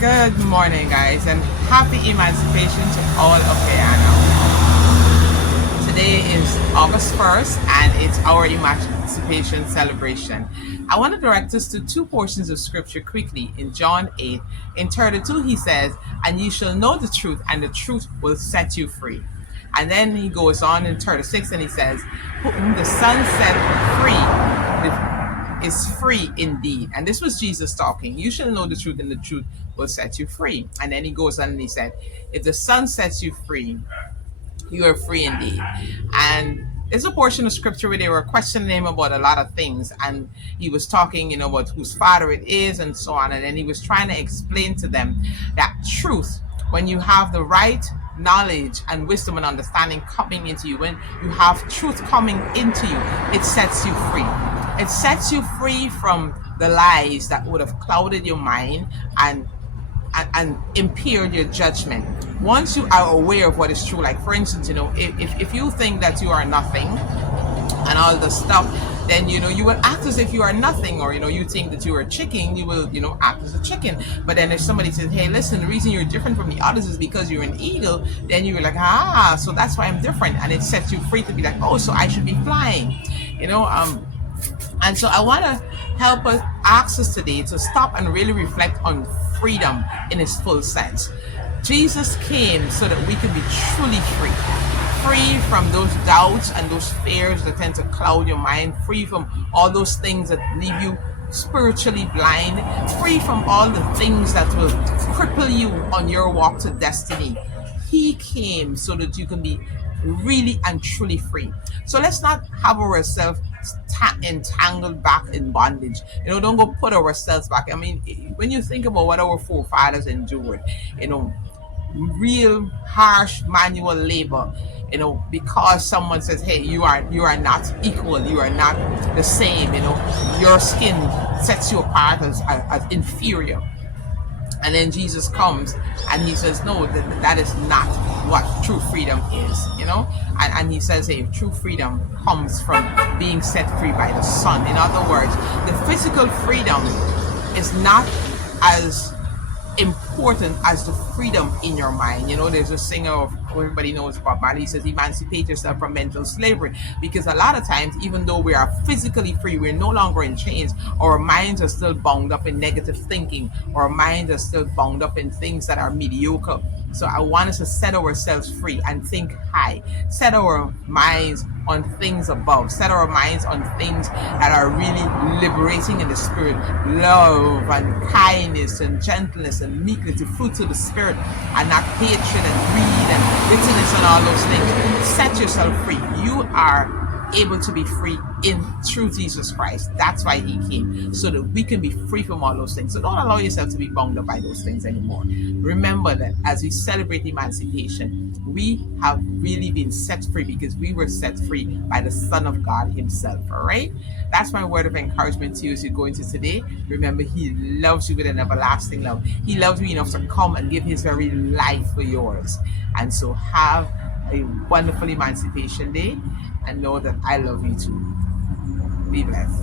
Good morning, guys, and happy Emancipation to all of Guyana. Today is August 1st, and it's our Emancipation celebration. I want to direct us to two portions of scripture quickly. In John 8, in 32, he says, "And you shall know the truth, and the truth will set you free." And then he goes on in 36 and he says, "Whom the Son set free is free indeed." And this was Jesus talking. You shall know the truth, and the truth will set you free. And then he goes on and he said, "If the Son sets you free, you are free indeed." And there's a portion of scripture where they were questioning him about a lot of things. And he was talking, about whose father it is and so on. And then he was trying to explain to them that truth, when you have the right knowledge and wisdom and understanding coming into you, when you have truth coming into you, it sets you free. It sets you free from the lies that would have clouded your mind and impaired your judgment. Once you are aware of what is true, like for instance, if you think that you are nothing and all the stuff, then you will act as if you are nothing, or you think that you are a chicken, you will act as a chicken. But then if somebody says, "Hey, listen, the reason you're different from the others is because you're an eagle," then you're like, so that's why I'm different, and it sets you free to be like, "Oh, so I should be flying," And so I want to help us, ask us today to stop and really reflect on freedom in its full sense. Jesus came so that we could be truly free. Free from those doubts and those fears that tend to cloud your mind. Free from all those things that leave you spiritually blind. Free from all the things that will cripple you on your walk to destiny. He came so that you can be really and truly free. So let's not have ourselves entangled back in bondage. Don't go put ourselves back. I mean, when you think about what our forefathers endured, real harsh manual labor, because someone says, "Hey, you are not equal, you are not the same," your skin sets you apart as inferior. And then Jesus comes and he says, "No, that is not what true freedom is," and he says, "Hey, true freedom comes from being set free by the Son." In other words, the physical freedom is not as important as the freedom in your mind. There's a singer of everybody knows Bob Marley. He says, "Emancipate yourself from mental slavery," because a lot of times, even though we are physically free, we're no longer in chains. Our minds are still bound up in negative thinking. Our minds are still bound up in things that are mediocre. So I want us to set ourselves free and think high. Set our minds on things above. Set our minds on things that are really liberating in the spirit. Love and kindness and gentleness and meekness, the fruits of the spirit, and not hatred and greed and bitterness and all those things. Set yourself free. You are able to be free in through Jesus Christ. That's why he came, so that we can be free from all those things. So don't allow yourself to be bound up by those things anymore. Remember that as we celebrate emancipation, we have really been set free because we were set free by the Son of God himself. All right, that's my word of encouragement to you as you go into today. Remember, he loves you with an everlasting love. He loves you enough to come and give his very life for yours. And so have a wonderful Emancipation Day, and know that I love you too. Be blessed.